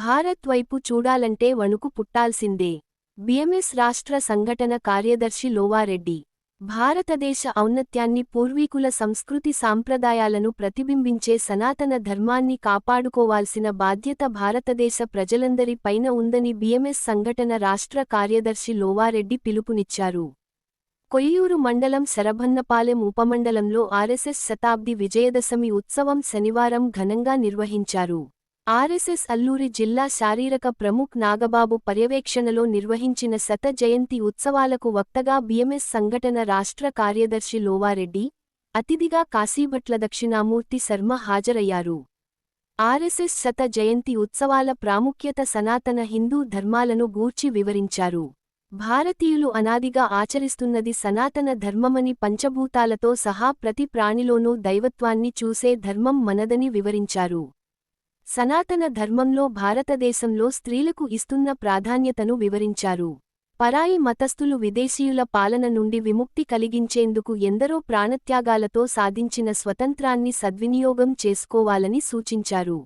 భారత్ వైపు చూడాలంటే వణుకు పుట్టాల్సిందే. బిఎంఎస్ రాష్ట్ర సంఘటన కార్యదర్శి లోవారెడ్డి. భారతదేశ ఔన్నత్యాన్ని, పూర్వీకుల సంస్కృతి సాంప్రదాయాలను ప్రతిబింబించే సనాతన ధర్మాన్ని కాపాడుకోవాల్సిన బాధ్యత భారతదేశ ప్రజలందరి పైన ఉందని బిఎంఎస్ సంఘటన రాష్ట్ర కార్యదర్శి లోవారెడ్డి పిలుపునిచ్చారు. కొయ్యూరు మండలం శరభన్నపాలెం ఉపమండలంలో ఆర్ఎస్ఎస్ శతాబ్ది విజయదశమి ఉత్సవం శనివారం ఘనంగా నిర్వహించారు. ఆర్ఎస్ఎస్ అల్లూరి జిల్లా శారీరక ప్రముఖ్ నాగబాబు పర్యవేక్షణలో నిర్వహించిన శత జయంతి ఉత్సవాలకు వక్తగా బిఎంఎస్ సంఘటన రాష్ట్ర కార్యదర్శి లోవారెడ్డి, అతిథిగా కాశీభట్ల దక్షిణామూర్తి శర్మ హాజరయ్యారు. ఆర్ఎస్ఎస్ శత జయంతి ఉత్సవాల ప్రాముఖ్యత, సనాతన హిందూ ధర్మాలను గూర్చి వివరించారు. భారతీయులు అనాదిగా ఆచరిస్తున్నది సనాతన ధర్మమని, పంచభూతాలతో సహా ప్రతి ప్రాణిలోనూ దైవత్వాన్ని చూసే ధర్మం మనదని వివరించారు. సనాతన ధర్మంలో భారతదేశంలో స్త్రీలకు ఇస్తున్న ప్రాధాన్యతను వివరించారు. పరాయి మతస్థులు విదేశీయుల పాలన నుండి విముక్తి కలిగించేందుకు ఎందరో ప్రాణత్యాగాలతో సాధించిన స్వతంత్రాన్ని సద్వినియోగం చేసుకోవాలని సూచించారు.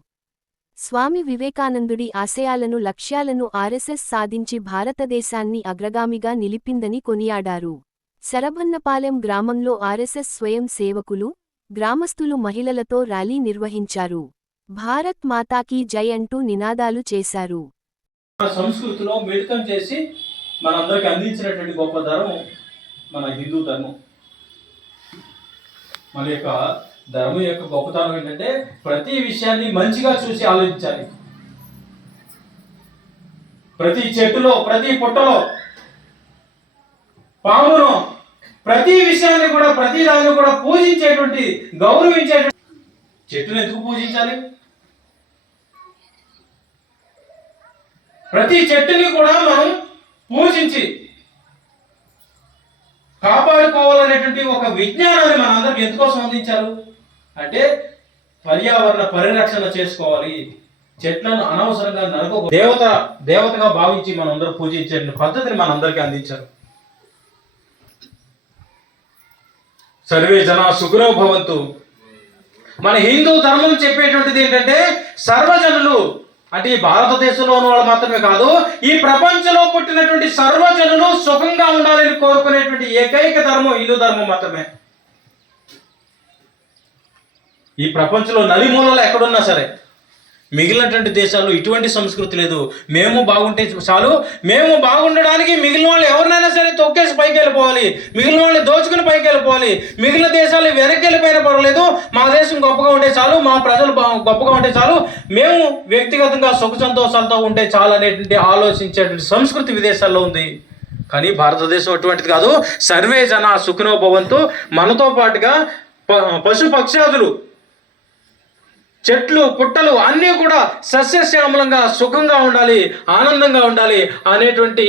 స్వామి వివేకానందుడి ఆశయాలను, లక్ష్యాలను ఆర్ఎస్ఎస్ సాధించి భారతదేశాన్ని అగ్రగామిగా నిలిపిందని కొనియాడారు. శరభన్నపాలెం గ్రామంలో ఆర్ఎస్ఎస్ స్వయం సేవకులు, గ్రామస్థులు మహిళలతో ర్యాలీ నిర్వహించారు. భారత్ మాతాకీ జై అంటూ నినాదాలు చేశారు. మన సంస్కృతిలో మిళితం చేసి మనందరికి అందించినటువంటి గొప్ప ధర్మం మన హిందూ ధర్మం. మన యొక్క ధర్మం యొక్క గొప్పతనం ఏంటంటే ప్రతి విషయాన్ని మంచిగా చూసి ఆలోచించాలి. ప్రతి చెట్టులో, ప్రతి పుట్టలో, పామును, ప్రతి విషయాన్ని కూడా, ప్రతి దాన్ని కూడా పూజించేటువంటి, గౌరవించేటువంటి చెట్టును ఎందుకు పూజించాలి? ప్రతి చెట్టుని కూడా మనం పూజించి కాపాడుకోవాలనేటువంటి ఒక విజ్ఞానాన్ని మన అందరికి ఎందుకోసం అందించారు అంటే పర్యావరణ పరిరక్షణ చేసుకోవాలి. చెట్లను అనవసరంగా నరక దేవతగా భావించి మనం అందరూ పూజించే పద్ధతిని మనందరికీ అందించారు. సర్వే జనా సుఖినో భవంతు. మన హిందూ ధర్మం చెప్పేటువంటిది ఏంటంటే సర్వజనులు, అంటే ఈ భారతదేశంలో ఉన్న వాళ్ళు మాత్రమే కాదు, ఈ ప్రపంచంలో పుట్టినటువంటి సర్వజనులు సుఖంగా ఉండాలని కోరుకునేటువంటి ఏకైక ధర్మం హిందూ ధర్మం మాత్రమే. ఈ ప్రపంచంలో నలుమూలలు ఎక్కడున్నా సరే మిగిలినటువంటి దేశాల్లో ఇటువంటి సంస్కృతి లేదు. మేము బాగుంటే చాలు, మేము బాగుండడానికి మిగిలిన వాళ్ళు ఎవరినైనా సరే తొక్కేసి పైకి వెళ్ళిపోవాలి, మిగిలిన వాళ్ళు దోచుకుని పైకి వెళ్ళిపోవాలి, మిగిలిన దేశాలు వెనక్కి వెళ్ళిపోయినా పర్వాలేదు, మా దేశం గొప్పగా ఉంటే చాలు, మా ప్రజలు గొప్పగా ఉంటే చాలు, మేము వ్యక్తిగతంగా సుఖ సంతోషాలతో ఉంటే చాలు అనేటువంటి ఆలోచించేటువంటి సంస్కృతి విదేశాల్లో ఉంది. కానీ భారతదేశం అటువంటిది కాదు. సర్వే జన సుఖినో భవంతు. మనతో పాటుగా పశు పక్షాదులు, చెట్లు, పుట్టలు అన్నీ కూడా సస్యశ్యామలంగా సుఖంగా ఉండాలి, ఆనందంగా ఉండాలి అనేటువంటి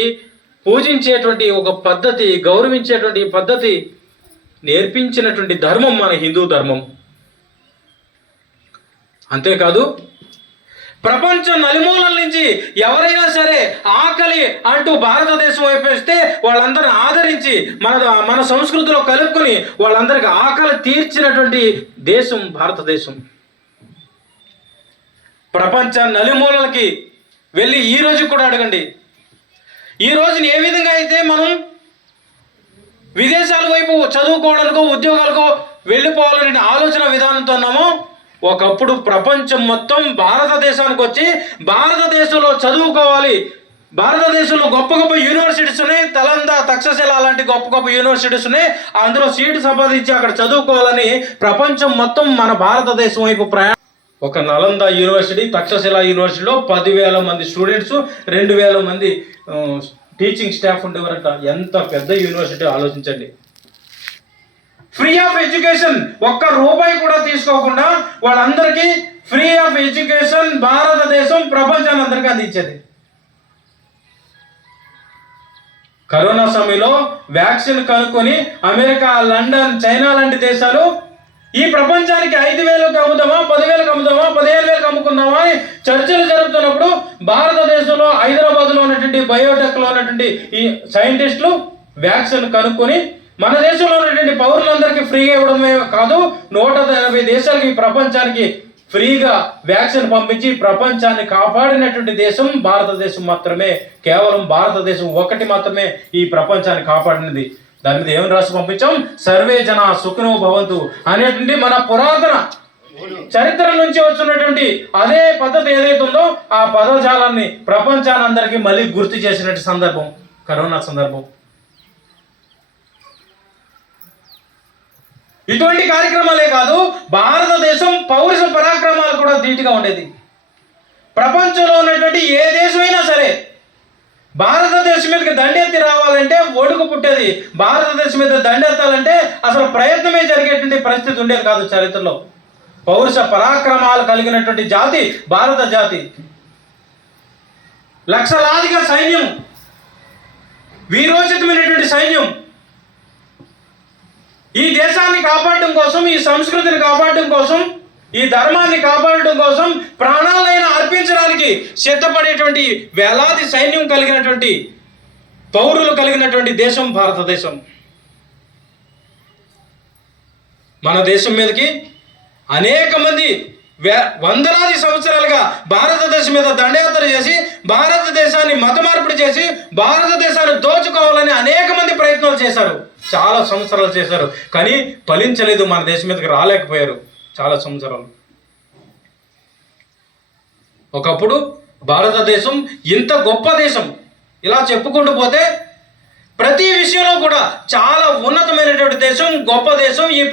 పూజించేటువంటి ఒక పద్ధతి, గౌరవించేటువంటి పద్ధతి నేర్పించినటువంటి ధర్మం మన హిందూ ధర్మం. అంతేకాదు ప్రపంచం నలుమూలల నుంచి ఎవరైనా సరే ఆకలి అంటూ భారతదేశం వైపు వస్తే వాళ్ళందరిని ఆదరించి మన సంస్కృతిలో కలుపుకొని వాళ్ళందరికీ ఆకలి తీర్చినటువంటి దేశం భారతదేశం. ప్రపంచ నలుమూలలకి వెళ్ళి ఈ రోజు కూడా అడగండి. ఈ రోజుని ఏ విధంగా అయితే మనం విదేశాల వైపు చదువుకోవడానికో, ఉద్యోగాలకో వెళ్ళిపోవాలనే ఆలోచన విధానంతో ఉన్నామో, ఒకప్పుడు ప్రపంచం మొత్తం భారతదేశానికి వచ్చి భారతదేశంలో చదువుకోవాలి, భారతదేశంలో గొప్ప గొప్ప యూనివర్సిటీస్ ఉన్నాయి, తలంద, తక్షశిల అలాంటి గొప్ప గొప్ప యూనివర్సిటీస్ ఉన్నాయి, అందులో సీటు సంపాదించి అక్కడ చదువుకోవాలని ప్రపంచం మొత్తం మన భారతదేశం వైపు ఒక నలంద యూనివర్సిటీ, తక్షశిల యూనివర్సిటీలో 10,000 మంది స్టూడెంట్స్, 2,000 మంది టీచింగ్ స్టాఫ్ ఉండేవారంట. ఎంత పెద్ద యూనివర్సిటీ ఆలోచించండి. ఫ్రీ ఆఫ్ ఎడ్యుకేషన్, ఒక్క రూపాయి కూడా తీసుకోకుండా వాళ్ళందరికీ ఫ్రీ ఆఫ్ ఎడ్యుకేషన్ భారతదేశం ప్రపంచాన్ని అందరికీ అందించేది. కరోనా సమయంలో వ్యాక్సిన్ కనుక్కొని అమెరికా, లండన్, చైనా లాంటి దేశాలు ఈ ప్రపంచానికి 5,000కి అమ్ముదామా, 10,000కి అమ్ముదామా, 15,000కి అమ్ముకుందామా అని చర్చలు జరుపుతున్నప్పుడు భారతదేశంలో హైదరాబాద్లో ఉన్నటువంటి బయోటెక్లో ఉన్నటువంటి ఈ సైంటిస్టులు వ్యాక్సిన్ కనుక్కొని మన దేశంలో ఉన్నటువంటి పౌరులందరికీ ఫ్రీగా ఇవ్వడమే కాదు, 180 దేశాలకి, ప్రపంచానికి ఫ్రీగా వ్యాక్సిన్ పంపించి ప్రపంచాన్ని కాపాడినటువంటి దేశం భారతదేశం మాత్రమే. కేవలం భారతదేశం ఒకటి మాత్రమే ఈ ప్రపంచాన్ని కాపాడినది. దాని మీద ఏమని రాసి పంపించాం? సర్వే జన సుఖినో భవంతు అనేటువంటి మన పురాతన చరిత్ర నుంచి వచ్చినటువంటి అదే పద్ధతి ఏదైతే ఉందో ఆ పదజాలాన్ని ప్రపంచాన్ని అందరికీ మళ్ళీ గుర్తు చేసినట్టు సందర్భం కరోనా సందర్భం. ఇటువంటి కార్యక్రమాలే కాదు, భారతదేశం పౌరుష పరాక్రమాలు కూడా ధీటుగా ఉండేది. ప్రపంచంలో ఉన్నటువంటి ఏ దేశమైనా సరే భారతదేశం మీదకి దండెత్తి రావాలంటే ఒడుగు పుట్టేది. భారతదేశం మీద దండెత్తాలంటే అసలు ప్రయత్నమే జరిగేటువంటి పరిస్థితి ఉండేది కాదు చరిత్రలో. పౌరుష పరాక్రమాలు కలిగినటువంటి జాతి భారత జాతి. లక్షలాదిగా సైన్యం, వీరోచితమైనటువంటి సైన్యం ఈ దేశాన్ని కాపాడడం కోసం, ఈ సంస్కృతిని కాపాడడం కోసం, ఈ ధర్మాన్ని కాపాడడం కోసం ప్రాణాలైనా అర్పించడానికి సిద్ధపడేటువంటి వేలాది సైన్యం కలిగినటువంటి పౌరులు కలిగినటువంటి దేశం భారతదేశం. మన దేశం మీదకి అనేక మంది వందలాది సంవత్సరాలుగా భారతదేశం మీద దండయాత్ర చేసి భారతదేశాన్ని మత మార్పిడి చేసి భారతదేశాన్ని దోచుకోవాలని అనేక మంది ప్రయత్నాలు చేశారు. చాలా సంవత్సరాలు చేశారు, కానీ ఫలించలేదు. మన దేశం మీదకి రాలేకపోయారు చాలా సంవత్సరాలు. ఒకప్పుడు భారతదేశం ఇంత గొప్ప దేశం. ఇలా చెప్పుకుంటూ పోతే ప్రతి విషయంలో కూడా చాలా ఉన్నతమైనటువంటి దేశం, గొప్ప దేశం. ఈ